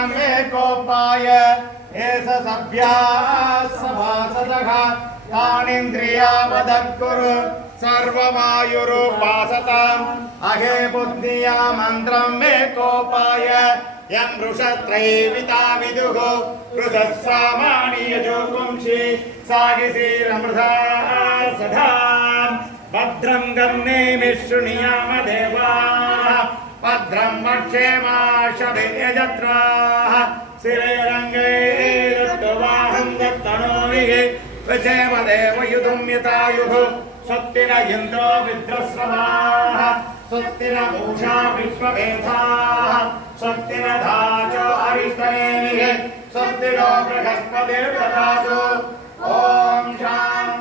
सप्रजसभामेकोपाय एष सभ्याः सभासदः तानीन्द्रियावदकुरु सर्वमायुरुपासताम् अहे बुद्धिया मन्त्रं मेकोपाय यं वृषत्रैविता विदुः वृषः सामानि यजोपुंषि सागिसीरमृधा सधाम् भद्रं कर्णेमिः शृणुयाम देवाः भद्रं वक्षेमाशभिर्यजत्राः शिरेरङ्गैरुद्धवाहं दत्तनोभिः प्रचेम देवयुधं यतायुः स्वस्ति न इन्द्रो वृत्रस्रवाः स्वस्ति न पूषा विश्ववेदाः स्वस्ति न धाचो अरिष्टनेमिः स्वस्ति नो बृहस्पतिर्दधातु ॐ शान्ति।